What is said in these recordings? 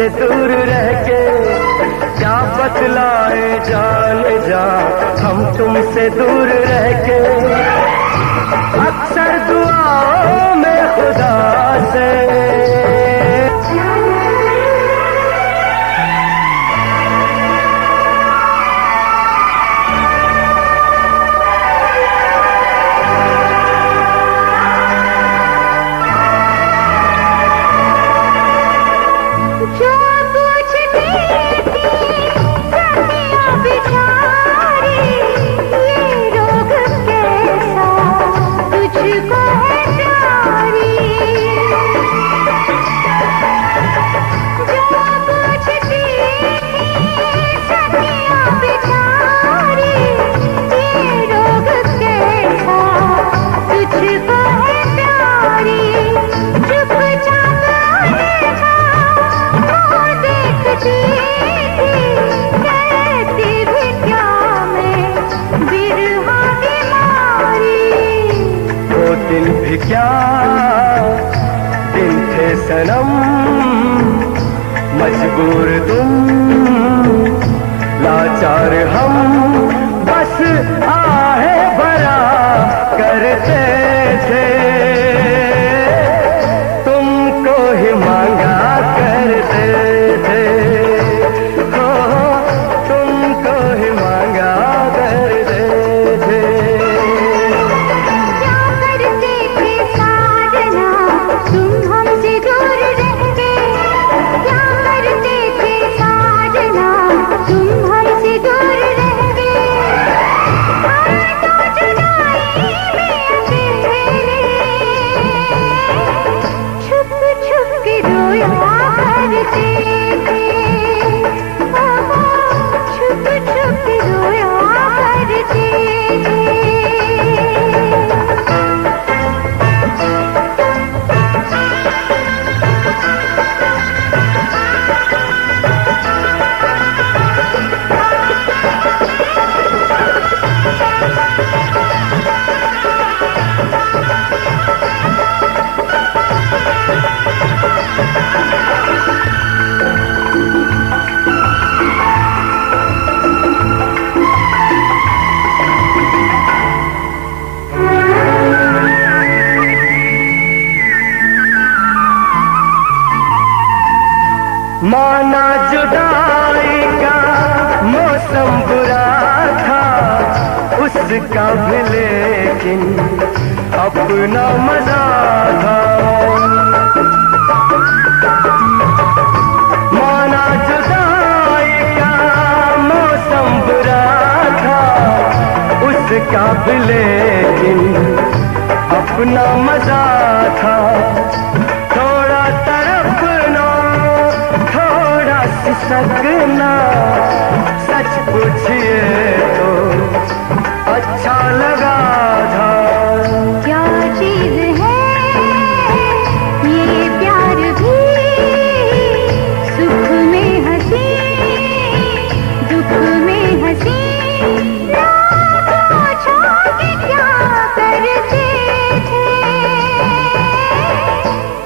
तुमसे दूर रह के क्या बतलाए जाने जा, हम तुमसे दूर रह के अक्सर दुआओं में खुदा से क्या दिन थे सनम, मजबूर तुम लाचार हम, बस आहे भरा करते थे, तुमको ही मांगा करते थे, हो तुमको ही मांगा करते थे। माना जुदाई का मौसम बुरा था उसका भी, लेकिन अपना मजा था। माना जुदाई का मौसम बुरा था उसका भी, लेकिन अपना मजा था। थोड़ा तड़पना सकना, सच पूछिए तो अच्छा लगा था। क्या चीज है ये प्यार भी, सुख में हंसी दुख में हंसी, ना पूछो कि क्या करते थे,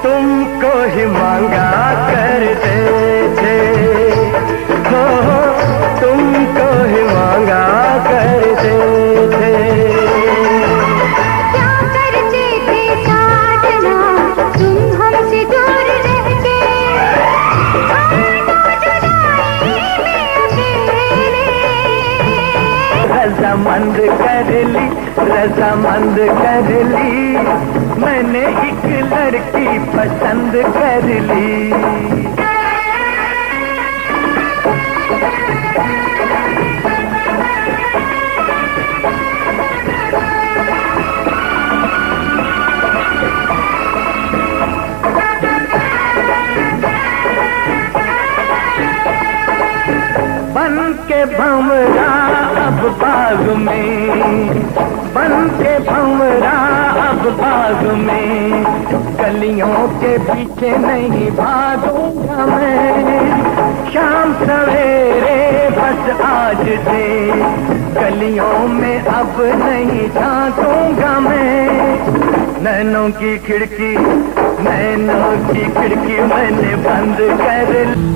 तुमको ही मांगा करते थे, तुमको ही मांगा करते थे। क्या करते थे साजना तुम हमसे दूर रह के, रजामंद कर ली, रजामंद कर ली, मैंने एक लड़की पसंद कर ली। बन के भंवरा अब बाग में, बन के भंवरा अब बाग में, गलियों के पीछे नहीं भागूंगा मैं, शाम सवेरे बस आज से गलियों में अब नहीं झांकूंगा मैं। नैनों की खिड़की नैनों की खिड़की मैंने बंद कर ली।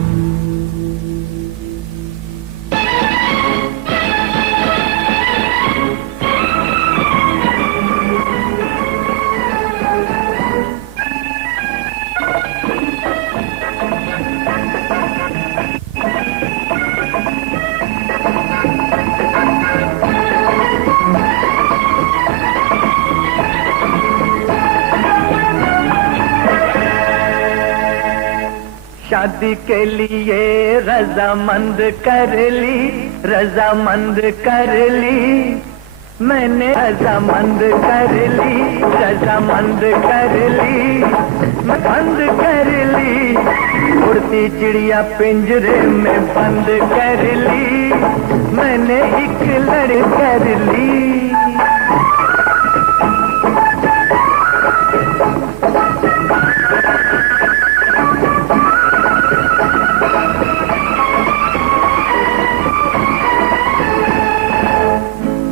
शादी के लिए रजामंद कर ली, रजामंद कर ली मैंने, रजामंद कर ली, रजामंद कर ली, मैं बंद कर ली। उड़ती चिड़िया पिंजरे में बंद कर ली, मैंने एक लड़ कर ली।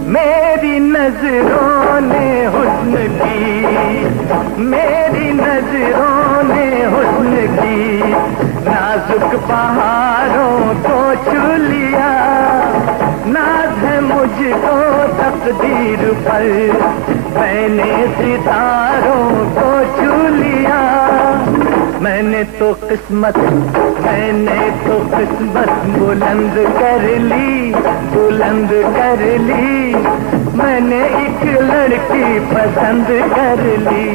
मेरी नजरों ने हुस्न की, मेरी नजरों ने हुस्न की, नाजुक पहाड़ों को छू लिया। नाज है मुझको तकदीर पर, मैंने सितारों को छू लिया। मैंने तो किस्मत बुलंद कर ली, बुलंद कर ली। मैंने एक लड़की पसंद कर ली,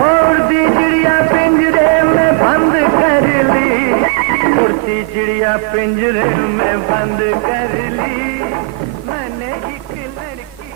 और दी चिड़िया पिंजरे में बंद कर ली, उड़ती चिड़िया पिंजरे में बंद कर ली। मैंने एक लड़की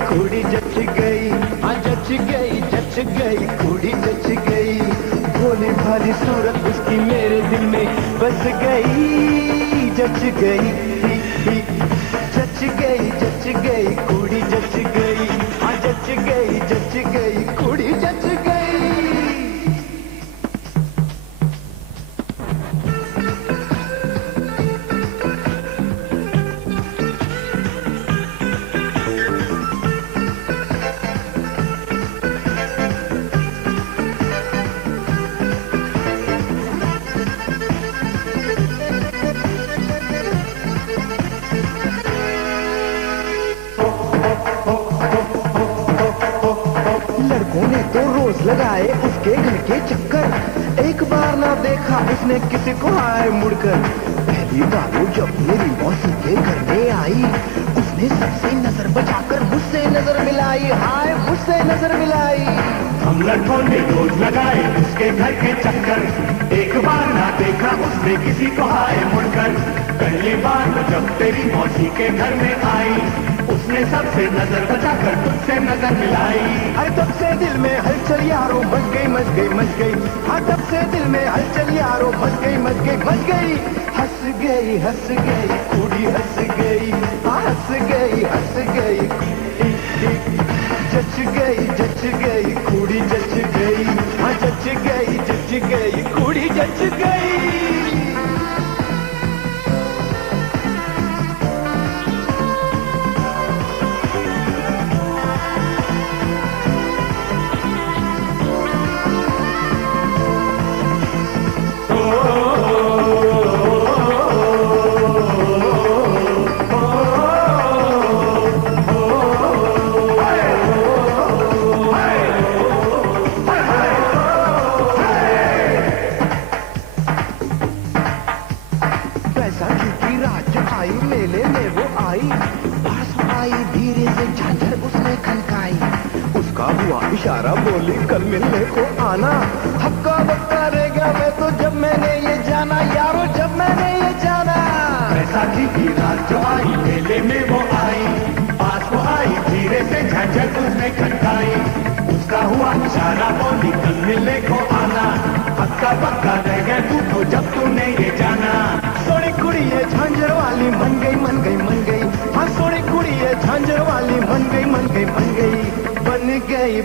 कुड़ी जच गई, हाँ जच गई कुड़ी जच गई। भोली भाली सूरत उसकी मेरे दिल में बस गई, जच गई कुड़ी जच गई, हाँ जच गई कुड़ी जच गई। लगाए उसके घर के चक्कर, एक बार ना देखा उसने किसी को आए मुड़कर। पहली बार जब मेरी मौसी के घर में आई, उसने सबसे नजर बचाकर मुझसे नजर मिलाई, हाय मुझसे नजर मिलाई। हम लड़कों ने रोज लगाए उसके घर के चक्कर, एक बार ना देखा उसने किसी को आए मुड़कर। पहली बार जब तेरी मौसी के घर में आई, उसने सबसे नजर बचाकर तुझसे नजर मिलाई। अरे तब से दिल में हलचल यारो मच गई, हाँ तब से दिल में हलचल यारो मच गई। हंस गई कुड़ी हंस गई, हंस गई जच गई कुड़ी जच गई, हाँ जच गई कुड़ी जच गई। हुआ इशारा, बोली कल मिलने को आना। हक्का बक्का रह गया मैं तो जब मैंने ये जाना यारो, जब मैंने ये जाना। बैसाखी की रात जो आई मेले में वो आई, पास वो आई धीरे से झंझट उसने खटकाई। उसका हुआ इशारा, बोली कल मिलने को आना। हक्का बक्का रह गया तू तो जब तूने ये जाना। सोनी कुड़ी ये झांझर वाली मन गई मन गई मन गई। हाँ सोनी कुड़ी ये झांझर वाली मन गई मन गई मन गई।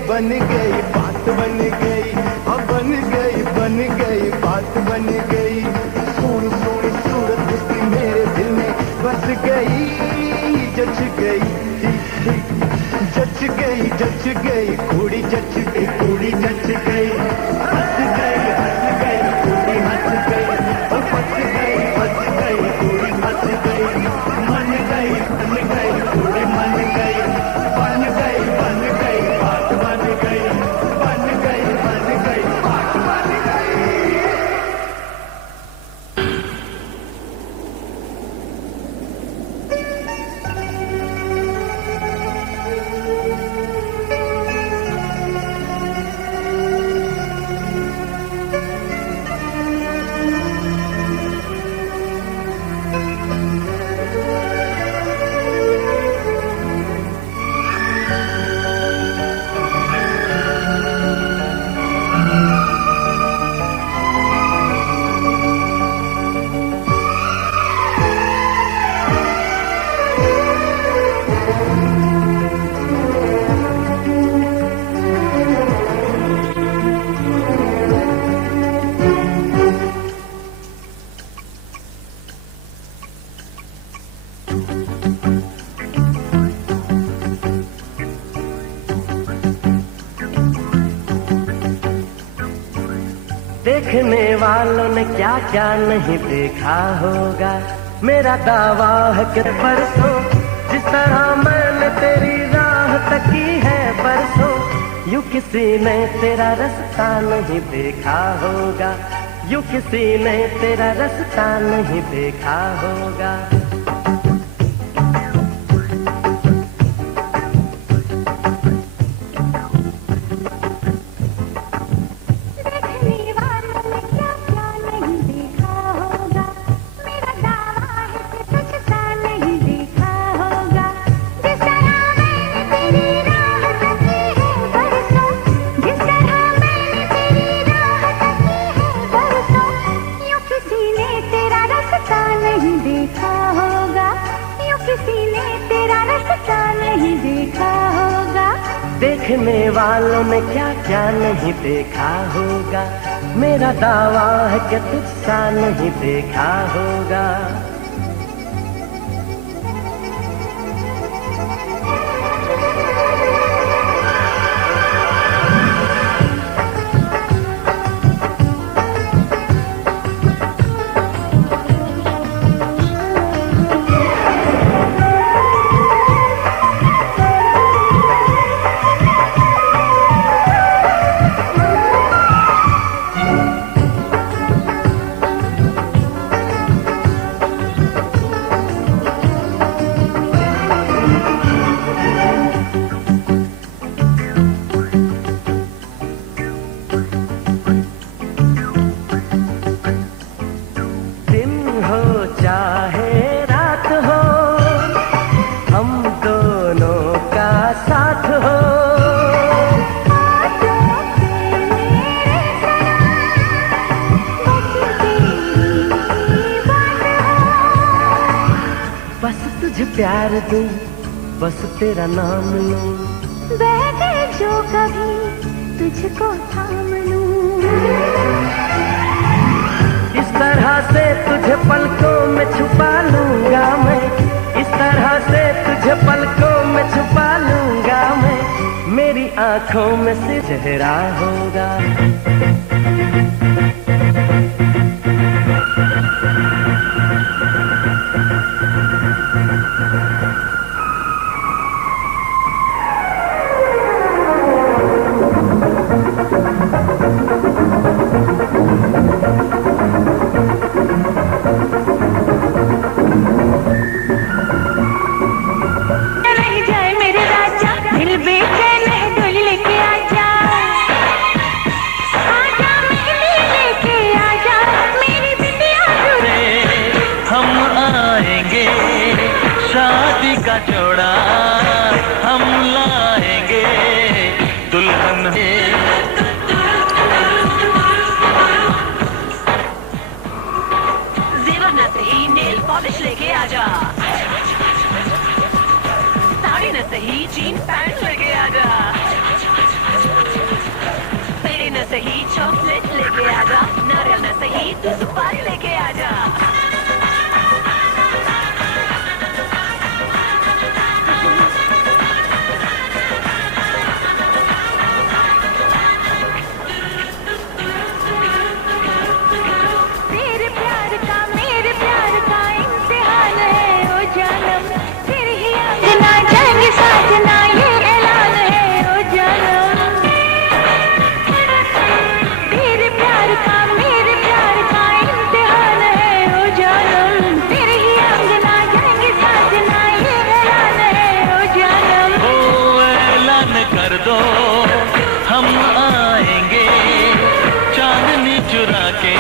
बन गई बात बन गई। हाँ बन गई बात बन गई। सोनी सोनी सूरत उसकी मेरे दिल में बस गई, जच गई जच गई कुड़ी जच गई, कुड़ी जच गई, हंस गई कुड़ी हंस गई, फंस गई कुड़ी हंस गई। मन गई कुड़ी मन गई, बन गई बात बन गई, बन गई बात बन गई। देखने वालों ने क्या क्या नहीं देखा होगा। मेरा दावा है कि परसों जिस तरह मैंने तेरी राह तकी है परसों, यूं किसी ने तेरा रास्ता नहीं देखा होगा। यूं किसी ने तेरा रास्ता नहीं देखा होगा। देखने वालों ने क्या क्या नहीं देखा होगा। मेरा दावा है कि तुझसा नहीं देखा होगा। प्यार दूं, बस तेरा नाम लूं, बैठे जो कभी तुझको थाम लूं। इस तरह से तुझे पलकों में छुपा लूंगा मैं। इस तरह से तुझे पलकों में छुपा लूंगा मैं। मेरी आंखों में से चेहरा होगा। रह जाए मेरे राजा, दिल बेचैन है डोली लेके आए। तू सुपारी लेके आजा। तेरे प्यार का मेरे प्यार का इम्तिहान है ओ जानम, तेरे ही अंगना जाएंगे साजना ये ऐलान है ओ जानम। तेरे प्यार का मेरे प्यार का इम्तिहान है ओ जानम, तेरे ही अंगना जाएंगे साजना ये ऐलान है ओ जानम। ओ ऐलान कर दो हम आएंगे चांदनी चुरा के।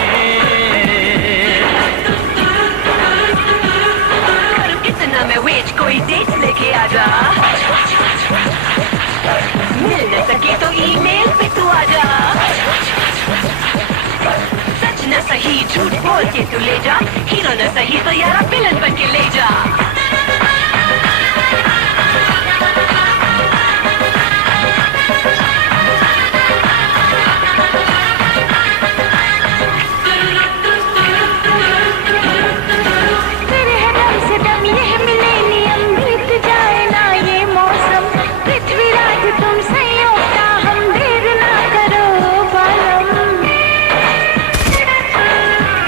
करूँ कितना मैं वेट, कोई डेट लेके आजा। मिल न सके तो ईमेल पे तू आजा। सच न सही झूठ बोल के तू ले जा, हीरो न सही तो यारा विलन बन के ले जा। तेरे है दम से दम यह मिलेनियम बीत जाए ना ये मौसम, पृथ्वीराज तुम संयोगता हम देर ना करो बालम।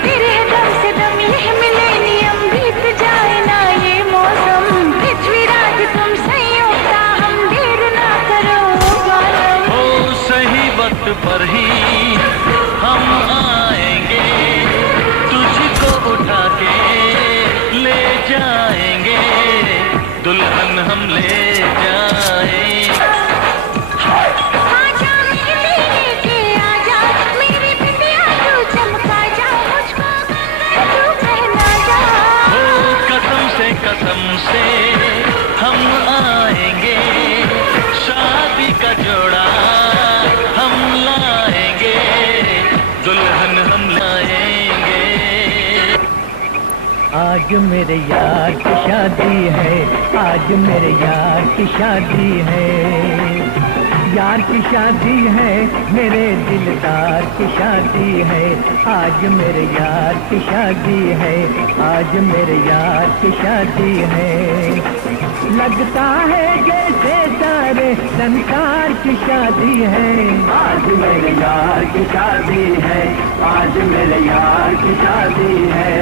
तेरे है दम से दम यह मिलेनियम बीत जाए ना ये मौसम, पृथ्वीराज तुम संयोगता हम देर ना करो बालम। ओ सही वक्त पर ही हम आएंगे, तुझको उठा के ले जाएंगे, दुल्हन हम ले जाएंगे। आजा मेरे लेके आजा, मेरी बिटिया तू चमका जा, मुझको गंगा तू पहना जा। ओ कसम से हम आएंगे, शादी का जोड़ा हम लाएंगे, दुल्हन हम लाएंगे। आज मेरे यार की शादी है, आज मेरे यार की शादी है, यार की शादी है, मेरे दिलदार की शादी है। आज मेरे यार की शादी है, आज मेरे यार की शादी है। लगता है जैसे सारे संसार की शादी है। आज मेरे यार की शादी है, आज मेरे यार की शादी है।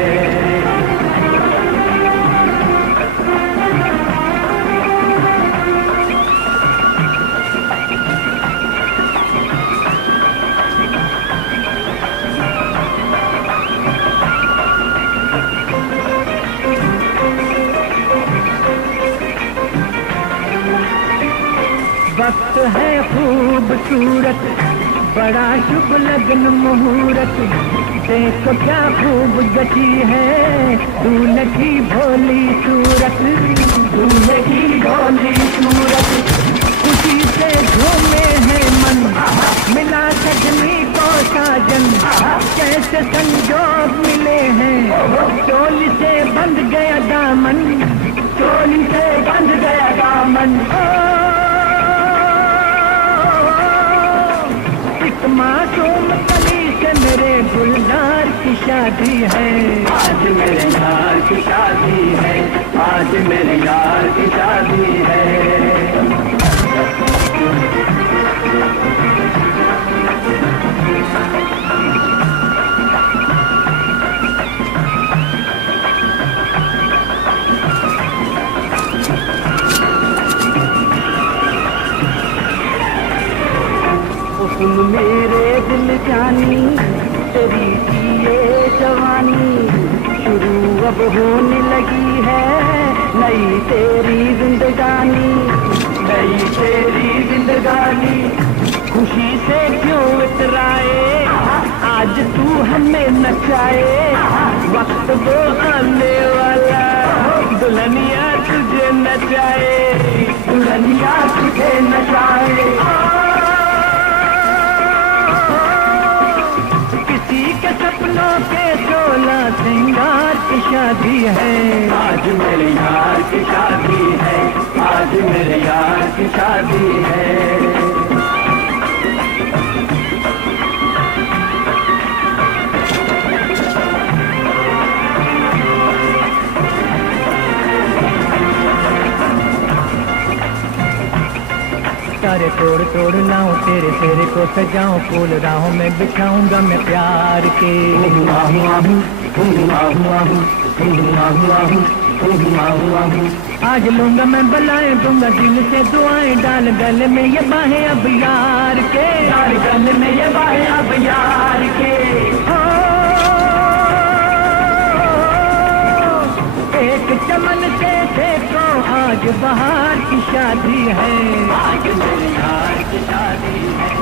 वक्त है खूबसूरत, बड़ा शुभ लगन मुहूर्त, देखो क्या खूब गति है, दूल्हे की भोली सूरत, दूल्हे की भोली सूरत। खुशी से झूमे है मन, मिला सजनी को साजन, कैसे संजोग मिले हैं, चोली से बंध गया दामन, चोली से बंध गया दामन। मासूम कली से मेरे गुलजार की शादी है। आज मेरे यार की शादी है, आज मेरे यार की शादी है। तुम मेरे दिल जानी, तेरी सी ये जवानी, शुरू अब होने लगी है नई तेरी जिंदगानी, नई तेरी जिंदगानी। खुशी से क्यों इतराए, आज तू हमें नचाए, वक्त वो आने वाला, दुल्हनिया तुझे नचाए, दुल्हनिया तुझे नचाए। के सपनों के 16 सिंगार की शादी है। आज मेरे यार की शादी है, आज मेरे यार की शादी है। सितारे तोड़ तोड़ लाऊं, तेरे तेरे को सजाऊं, फूल राहों में बिछाऊंगा मैं प्यार के। आज लूंगा मैं बलाएं, दूंगा दिल से दुआएं, डाल गले में ये बाहें अब यार के, डाल गले में ये बाहें अब यार के। एक चमन से देखो आज बहार की शादी है, आज मेरे यार की शादी है।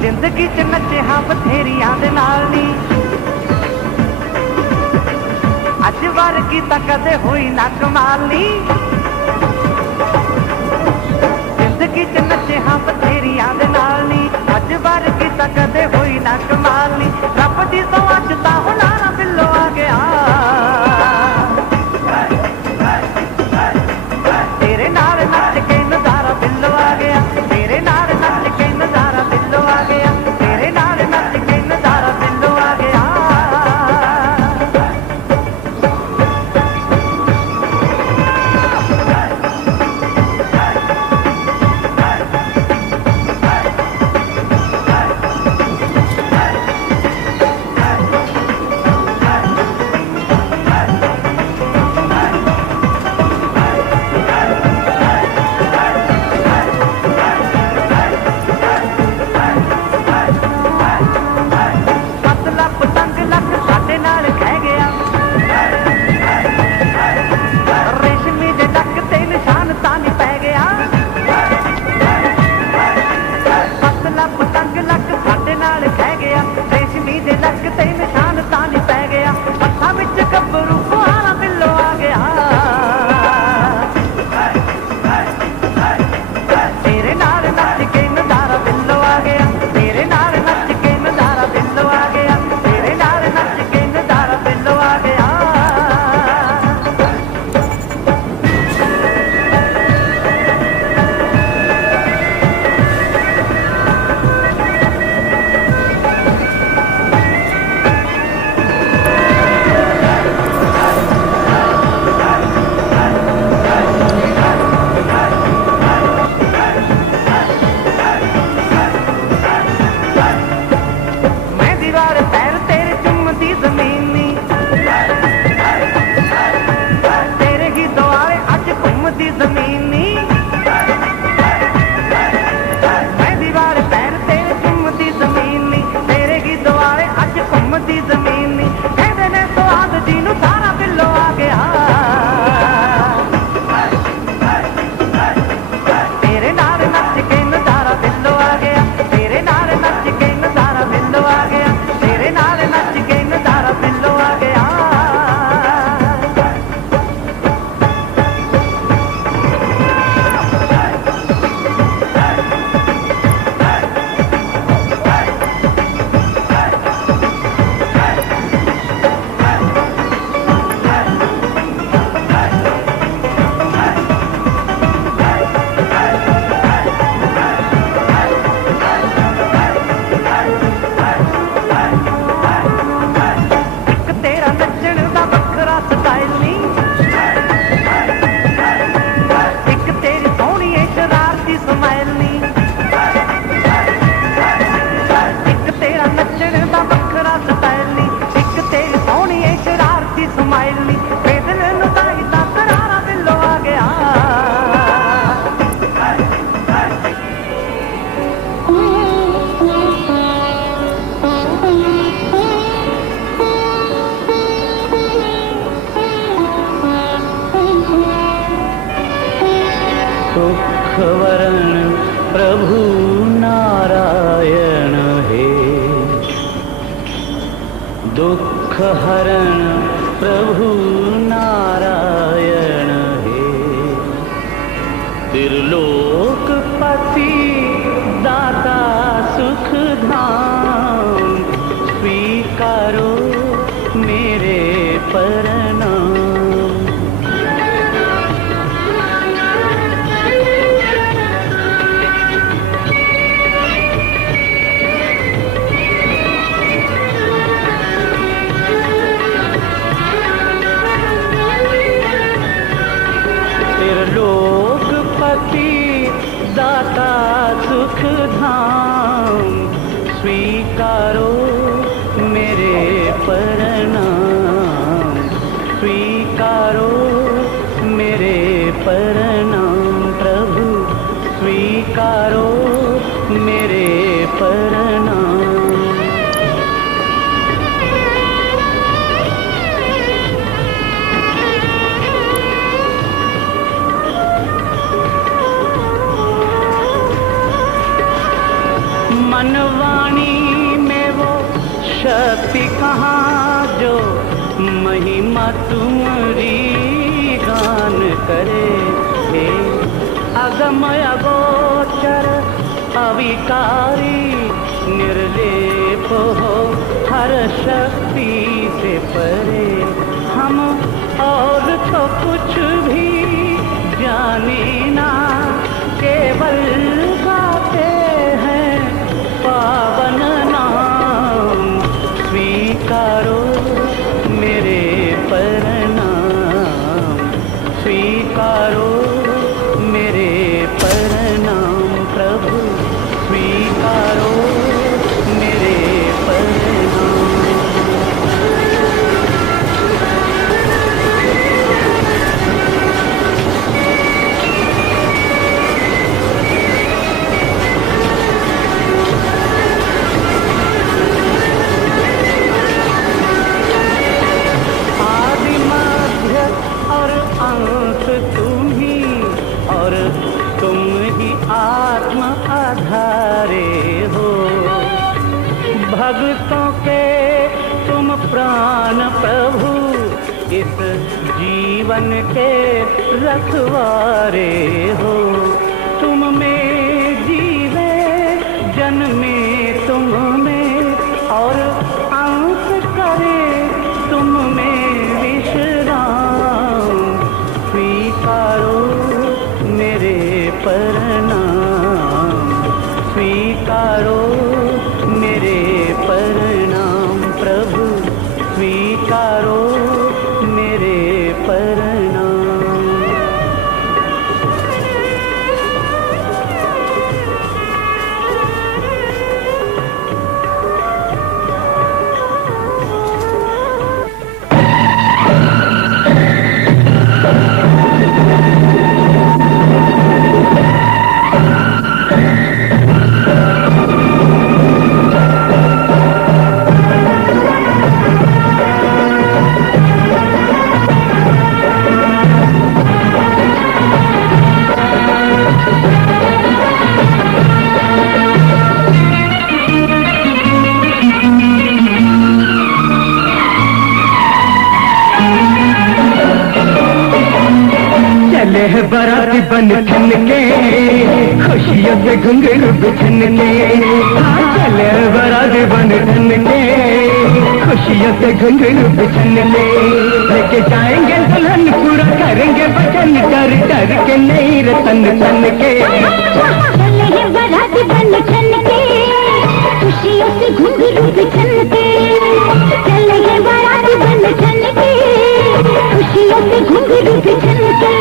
ਜ਼ਿੰਦਗੀ ਚ ਨੱਚੇ ਹਾਂ ਬਥੇਰੀਆਂ ਦੇ ਨਾਲ ਨੀ, ਅੱਜ ਵਰਗੀ ਤਾਂ ਕਦੇ ਹੋਈ ਨਾ ਕਮਾਲ ਨੀ। ਜ਼ਿੰਦਗੀ ਚ ਨੱਚੇ ਹਾਂ ਬਥੇਰੀਆਂ ਦੇ ਨਾਲ ਨੀ, ਅੱਜ ਵਰਗੀ ਤਾਂ ਕਦੇ ਹੋਈ ਨਾ ਕਮਾਲ ਨੀ। ਰੱਬ ਦੀ ਸੌਂ ਅੱਜ ਤਾਂ ਹੁਲਾਰਾ ਬਿੱਲੋ ਆ ਗਿਆ, ਤੇਰੇ ਨਾਲ ਨੱਚ ਕੇ ਨਜ਼ਾਰਾ ਬਿੱਲੋ ਆ ਗਿਆ, ਤੇਰੇ ਨਾਲ ਨੱਚ ਕੇ ਨਜ਼ਾਰਾ ਬਿੱਲੋ ਆ ਗਿਆ, ਤੇਰੇ ਨਾਲ ਨੱਚ ਕੇ ਨਜ਼ਾਰਾ ਬਿੱਲੋ ਆ ਗਿਆ। सुखवरण प्रभु नारायण हे, दुख हरण प्रभु नारायण हे, त्रिलोकपति दाता सुख धाम, स्वीकारो मेरे प्रणाम। त्रिलोकपति दाता सुख धाम, स्वीकारो मेरे प्रणाम, स्वीकारो मेरे प्रणाम प्रभु, स्वीकारो मेरे प्रणाम। मनवाणी में वो शक्ति कहाँ जो महिमा तुम्हारी गान करे। हे अगम अगोचर अविकारी निर्लेप हो हर शक्ति से परे। हम और तो कुछ भी जाने ना, केवल गाते हैं पावन नाम। स्वीकारो मेरे प्रणाम, स्वीकारो मेरे प्रणाम प्रभु, स्वीकारो मेरे प्रणाम। आदि मध्य और अंत तुम ही, और तुम ही आत्म आधारे हो। भक्तों के तुम प्राण प्रभु, इस जीवन के रखवारे हो। तुम में जीवे जन्मे तुम में, और अंत करे तुम में विश्राम। स्वीकारो मेरे प्रणाम, स्वीकारो मेरे प्रणाम प्रभु, स्वीकारो मेरे प्रणाम। चले है बाराती बन ठन के, खुशियों से घुंघरू बिछन के। चले है बाराती बन ठन के, खुशियों से घुंघरू बिछन के। लेके जाएंगे दुल्हन पूरा करेंगे वचन, डर डर के नहीं रतन तन के। चले हैं बाराती बन ठन के, खुशियों से घुंघरू बिछन के। चले हैं बाराती बन ठन के, खुशियों से घुंघरू बिछन के।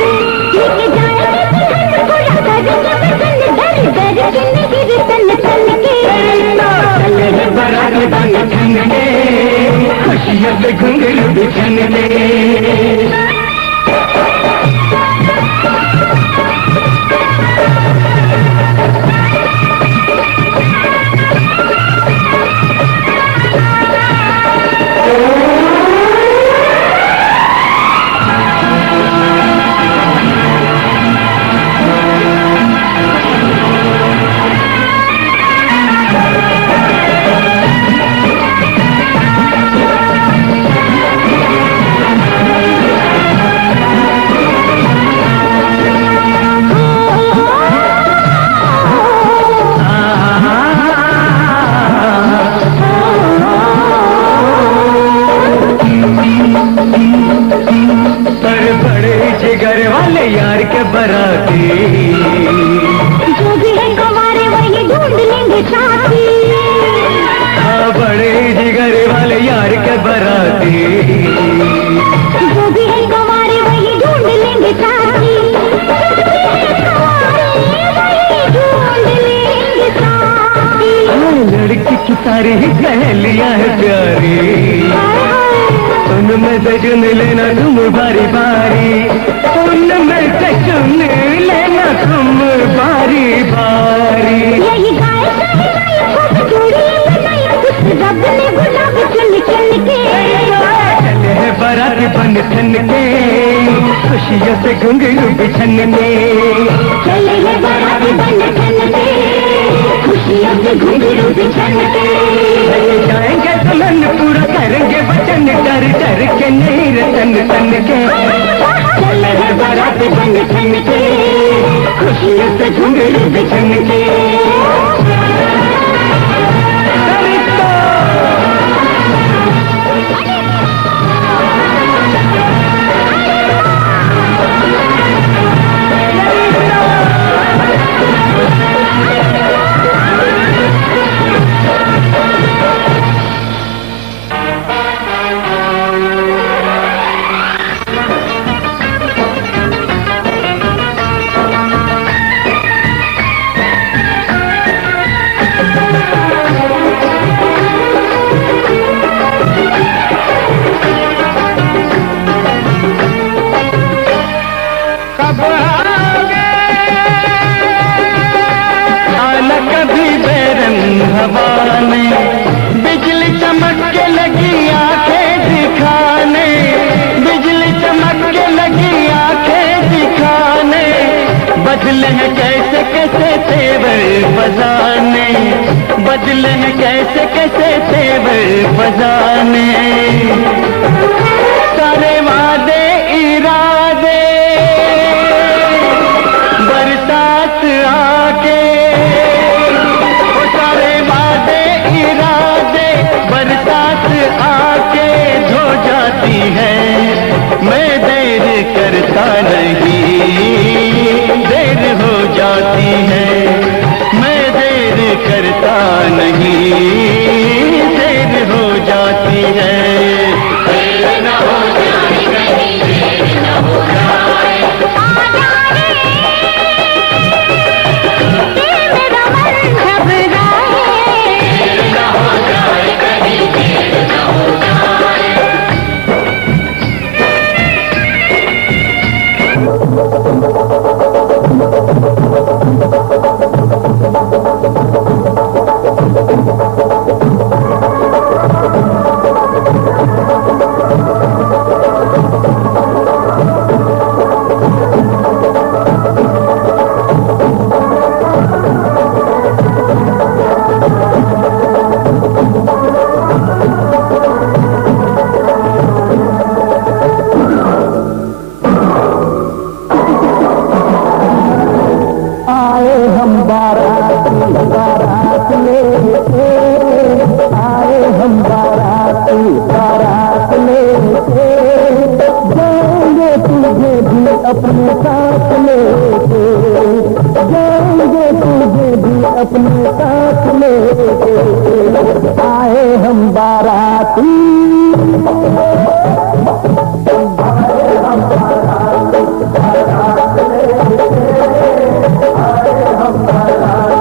लेके जाएंगे दुल्हन पूरा करेंगे वचन, डर डर के नहीं रतन तन के। चले है बाराती बन ठन के, खुशियों से घुंघरू बिछन के। यार के बराती, जो भी है गंवारे वही ढूंढ लेंगे साथी। बड़े जिगर वाले यार के बराती, जो भी है गंवारे वही ढूंढ लेंगे साथी। ढूंढ लेंगे साथी। लड़की की सारी ही सहेलियां है प्यारी, उनमें से चुन लेना तुम बारी बारी, उनमें से चुन लेना तुम बारी बारी। यही गाय खूब जोड़ी बनाई, उस रब ने गुलाब चुन चुन के। चले है बाराती बन ठन के, खुशियों से घुंघरू बिछन के। चले हैं बाराती बन ठन के, खुशियों खुशियों से घुंघरू बिछन के जाएंगे दुल्हन पूरा करेंगे वचन, डर डर के नहीं रतन तन के। चले हैं बारात बन ठन के खुशियों से घुंघरू बिछन के। बिजली चमक के लगी आंखें दिखाने, बिजली चमक के लगी आंखें दिखाने, बदले हैं कैसे कैसे तेवर बजाने, बदले हैं कैसे कैसे तेवर बजाने। सारे वादे इरादे बरसात आके, बरसात आके धो जाती है। मैं देर करता नहीं, देर हो जाती है। मैं देर करता नहीं, देर हो जाती है। देर न हो जाए कहीं, देर न हो जाए। मेरा मन घबराए, देर न हो जाए कहीं, देर न हो जाए। आए हम बारात लेके, आए हम बारात लेके, जाएंगे तुझे भी अपने साथ लेके, जाएंगे तुझे भी अपने साथ लेके। आए हम बाराती, आए हम बाराती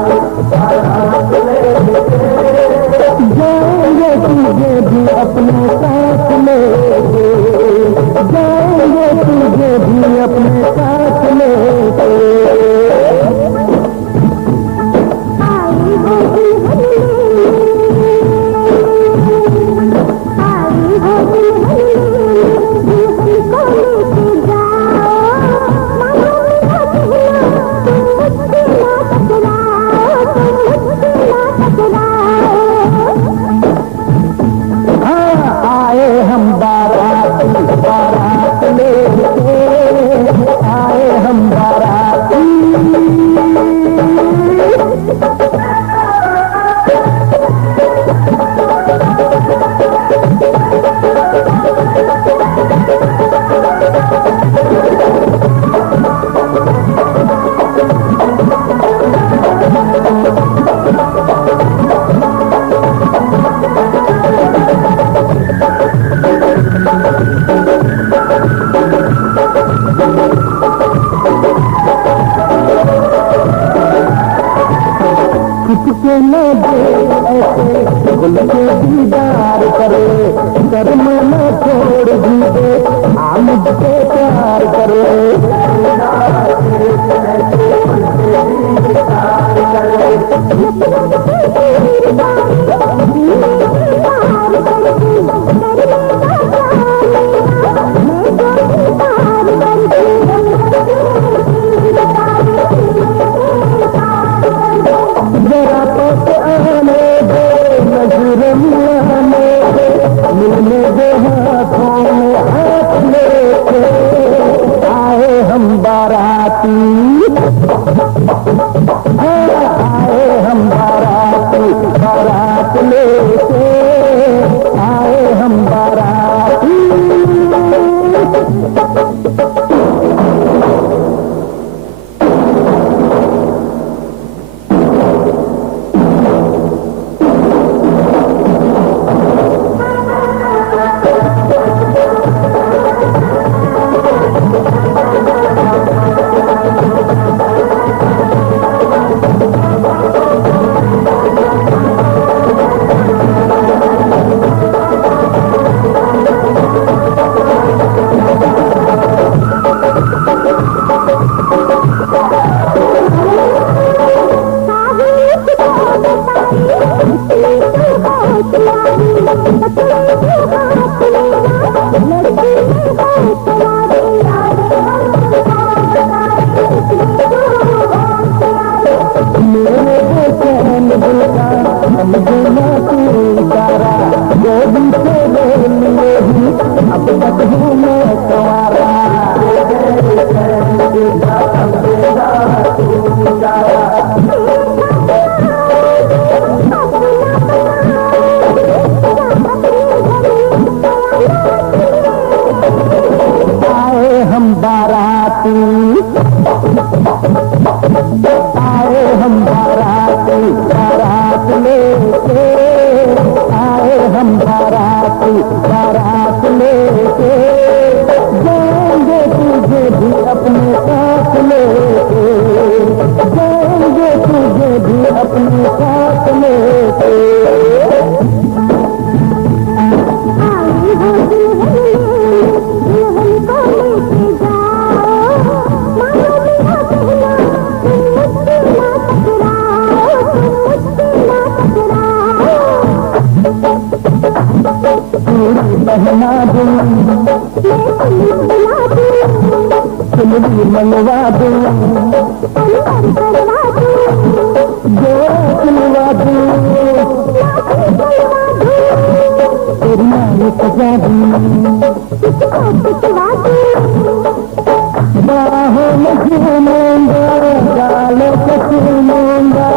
जाएंगे तुझे भी अपने साथ लेके, जाएंगे तुझे भी अपने साथ लेके। आई होगी आई होगी को लेके जाओ, आए हम बारात लेके, आए हम बाराती। किसके न दे ऐसे गुल के दीदार करे, शर्मा न छोड़ भी दे आ मुझसे प्यार करे। जरा तो बाराती, आए हम बाराती बारात लेके, आए हम बाराती बारात लेके, जाएंगे तुझे भी अपने साथ लेके, जाएंगे तुझे भी अपने साथ लेके। बहना दूं, चुनरी मंगवा दूं, जो सिलवा दूं, तेरी माँ सजा दूं, बाहों में झूमूंगा, गालों को चूमूंगा,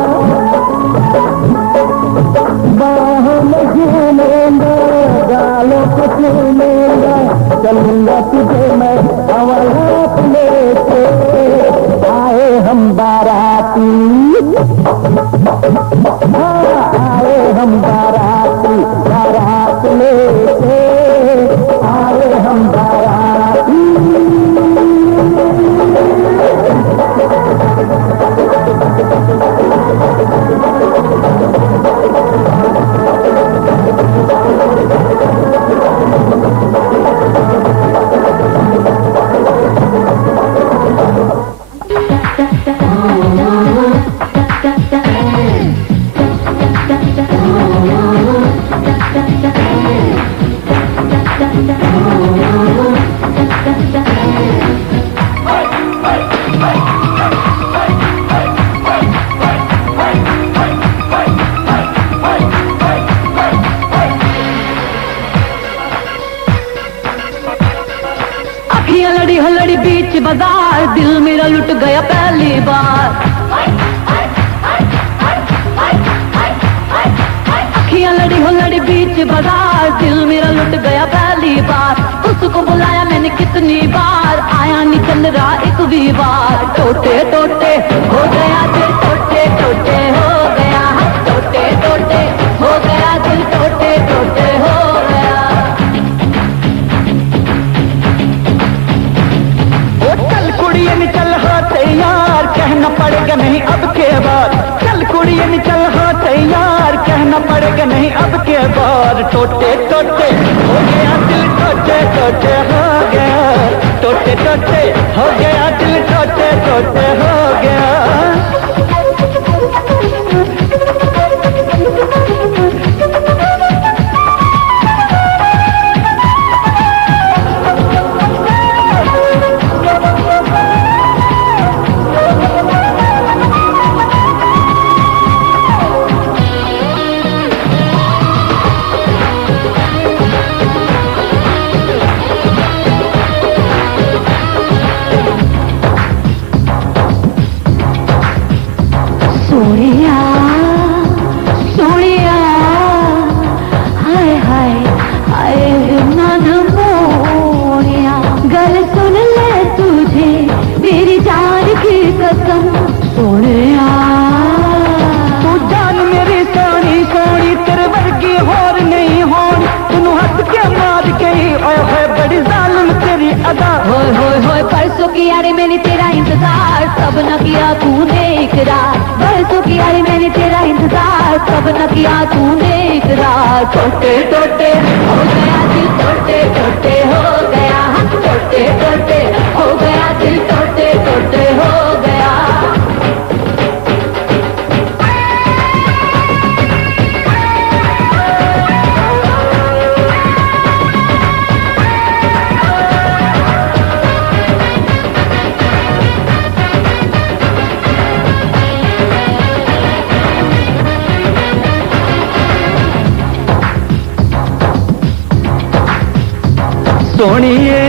बाहों में झूमूंगा, गालों को चूमूंगा, चलूंगा तुझे मैं हवालात लेके, आए हम बाराती, हाँ आए हम बाराती बारात लेके, आए हम बाराती। लड़ी बीच बाजार, दिल मेरा लुट गया पहली बार, अखियां लड़ी बीच बाजार, दिल मेरा लुट गया पहली बार, उसको बुलाया मैंने कितनी बार, आया नहीं चल रहा एक भी बार, टोटे टोटे हो गया दिल, टोटे टोटे हो गया, टोटे टोटे हो गया दिल, टोटे टोटे हो गया। चल हाँ तैयार, कहना पड़ेगा नहीं अब के बाद, चल कुड़ियन चल हाँ तैयार, कहना पड़ेगा नहीं अब के बाद, टोटे टोटे हो गया दिल, टोटे टोटे हो गया, टोटे टोटे हो गया दिल, टोटे टोटे हो गया। सोनिया सोनिया हाय हाय हाय मन मोनिया, गल सुन ले तुझे मेरी जान की कसम, सोनिया तू जान मेरी सोनी सोनी, तेरे वर्गी होर नहीं होन, तू हंस के मार गई, ओए होए बड़ी जालिम तेरी अदा, होए होए होए परसों की यारी मैंने तेरा इंतजार, सब न किया तूने इकरार, परसों की यारी मैंने तेरा इंतजार, सब न किया तूने इकरार, टोटे टोटे हो गया दिल, टोटे टोटे हो गया, टोटे टोटे हो गया दिल, टोटे टोटे हो गया। सोनिए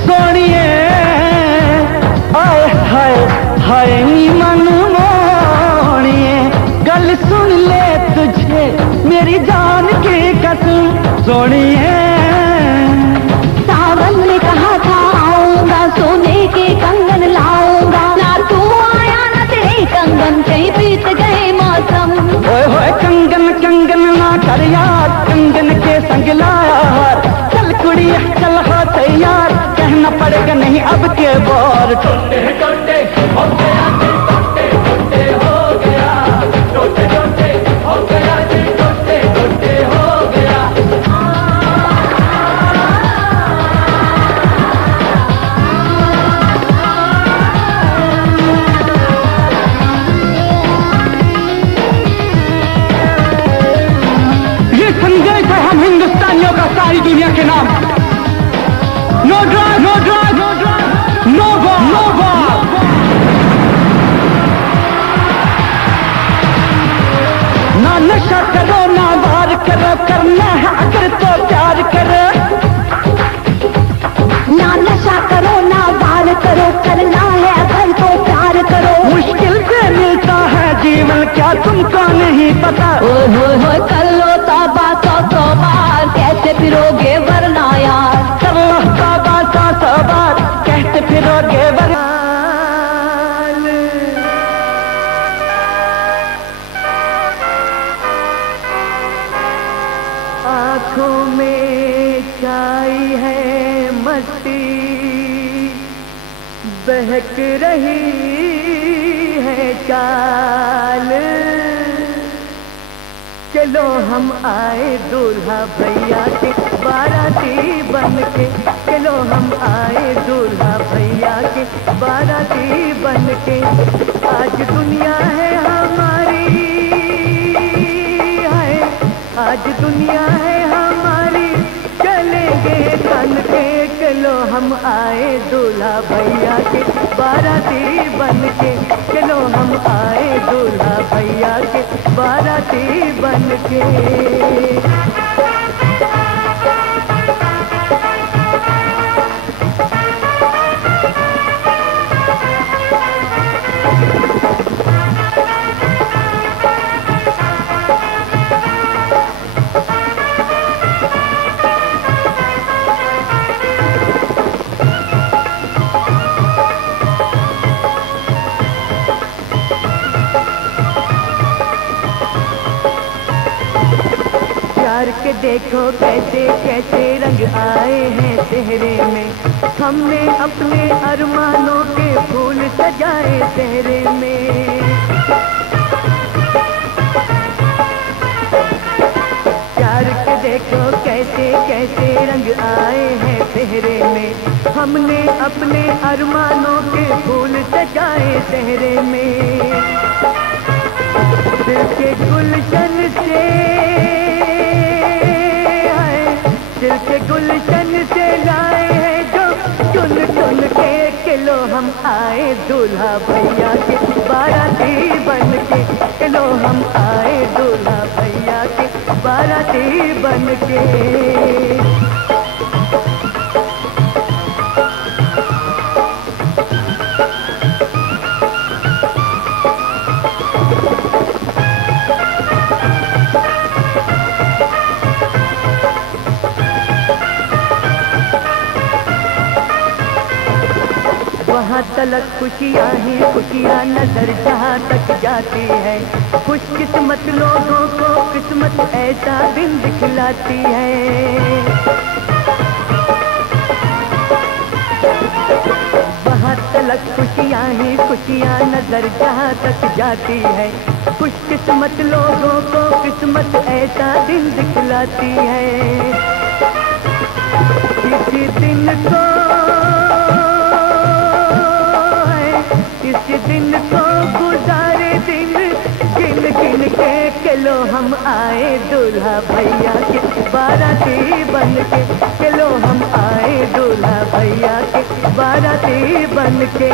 सोनिए आए हाय हाय नी मन मोनिए, गल सुन ले तुझे मेरी जान की कसम, सोनिए सावन ने कहा था आऊंगा सोने के कंगन लाऊंगा। ना तू आया ना तेरे कंगन, कहीं बीत गए मौसम। ओए होए कंगन कंगन ना कर यार, कंगन के संग लाया हार। चल कुड़िया चल हो तैयार, कहना पड़ेगा नहीं अब के बार। टोटे टोटे हो गया जी, टोटे टोटे हो गया, टोटे टोटे हो गया जी, टोटे टोटे हो गया। ये संजय थे हम हिंदुस्तानियों का सारी दुनिया के नाम। No drive no drive no drive no war no war. ना नशा करो ना वार करो, करना है अगर तो प्यार करो। ना नशा करो ना वार करो, करना है अगर तो प्यार करो। मुश्किल से मिलता है जीवन, क्या तुमको नहीं पता। ओए होए होए कर लो तौबा सौ बार, कैसे फिरोगे वरना यार। कर लो तौबा सौ बार, कहते फिरोगे वरना। आँखों में छाई है मस्ती, बहक रही है चाल। चलो हम आए दूल्हा भैया के बाराती बनके, चलो हम आए दूल्हा भैया के बाराती बनके। आज दुनिया है हमारी है, आज दुनिया है हमारी, चलेंगे तन के। चलो हम आए दूल्हा भैया के बाराती बनके, चलो हम आए दूल्हा भैया के बाराती बनके। प्यार के देखो कैसे कैसे रंग आए हैं चेहरे में, हमने अपने अरमानों के फूल सजाए चेहरे में। प्यार के देखो कैसे कैसे रंग आए हैं चेहरे में, हमने अपने अरमानों के फूल सजाए चेहरे में। दिल के गुलशन से दिल के गुलशन से लाए हैं जो चुन चुन के। किलो हम आए दूल्हा भैया के बाराती बनके, किलो हम आए दूल्हा भैया के बाराती बनके। वहाँ तलक खुशियाँ ही खुशियाँ नजर जहाँ तक जाती है। खुशकिस्मत लोगों को किस्मत ऐसा दिन दिखलाती है। वहाँ तलक खुशियाँ ही खुशियाँ नजर जहाँ तक जाती है। खुशकिस्मत लोगों को किस्मत ऐसा दिन दिखलाती है। किसी दिन को इस दिन को गुजारे दिन गिन गिन के। चलो हम आए दूल्हा भैया के बाराती बनके, चलो हम आए दूल्हा भैया के बाराती बनके।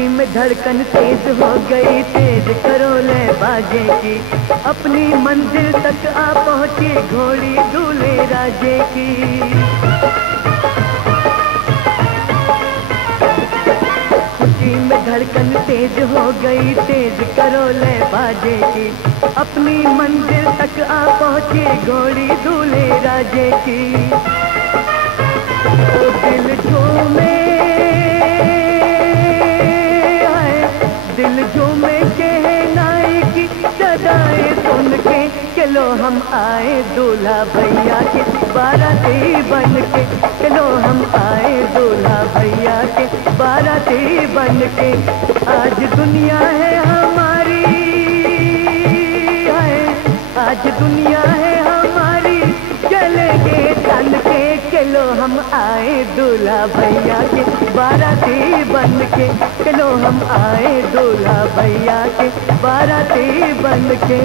खुशी में धड़कन तेज हो गई, तेज करो ले बाजे की, अपनी मंजिल तक आ पहुंची घोड़ी दूल्हे राजे की। खुशी में धड़कन तेज हो गई, तेज करो ले बाजे की, अपनी मंजिल तक आ पहुंची घोड़ी दूल्हे राजे की। ओ दिल झूमे, दिल झूमे शहनाई की सदाएं सुन के, चलो हम आए दूल्हा भैया के बाराती बन के, चलो हम आए दूल्हा भैया के बाराती बन के। आज दुनिया है हमारी, है आज दुनिया है हमारी, चलेंगे तन के, चलो हम आए दूल्हा भैया के बाराती बन के, चलो हम आए दूल्हा भैया के बाराती बन के।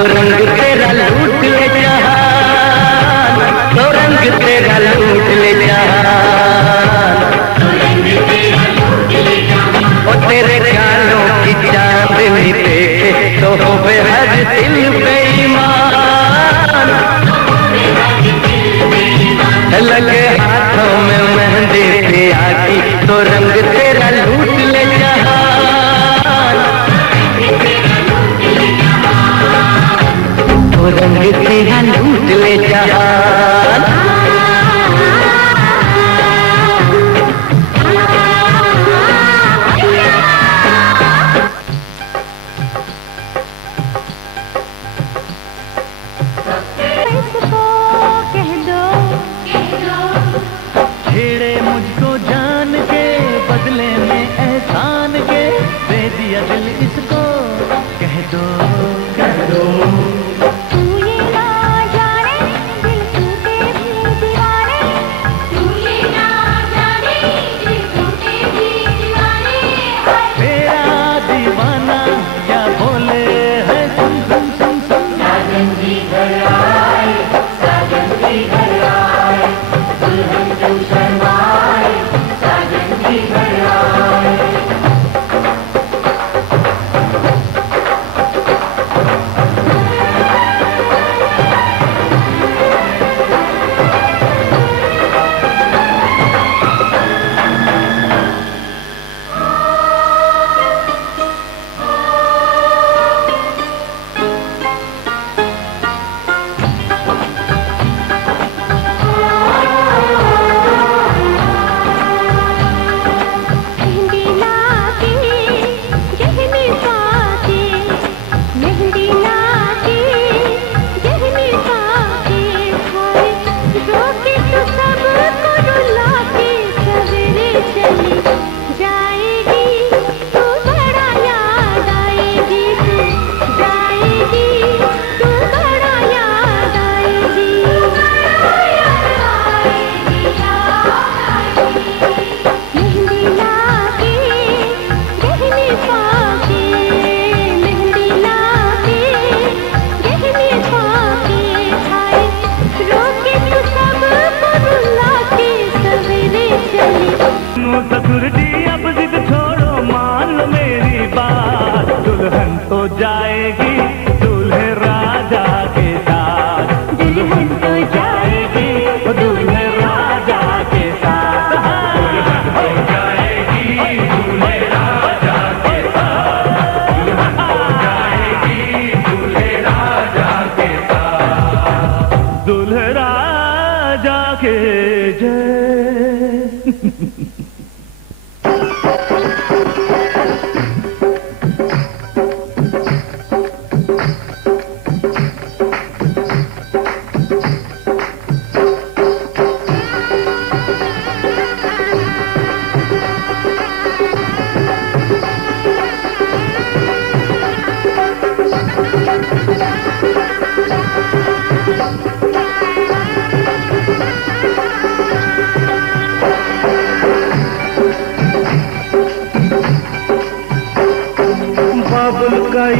तो रंग तेरा लूट ले जहान, तो रंग तेरा लूट ले जहान, ओ तेरे गालों की चांदनी देखे तो हो बेहद दिल बेईमान, लगे हाथों में मेहंदी पिया की तो रंग तेरा लूट ले जहान, तो रंग तेरा लूट ले जहान। छेड़े मुझको जान के बदले में एहसान के, दे दिया दिल इसको कह दो, कह दो। तू ये ना जाने दिल टूटे भी दीवाने, तू ये ना जाने दिल टूटे भी दीवाने। तेरा दीवाना क्या बोले है सुन सुन सुन सुन। साजन जी घर आए, साजन जी घर आए, दुल्हन क्यों शर्माए, साजन जी घर आए। मेहंदी लाके गहने पाके, मेहंदी लाके गहने पाके, हाय रोके तो सबको रुला के सवेरे चली जाएगी, तू बड़ा याद आएगी, तू जाएगी, तू बड़ा याद आएगी, मेहंदी लाके गहने पाके, मेहंदी लाके गहने पाके, हाय रोके तो सबको रुला के सवेरे चली। नो ससुर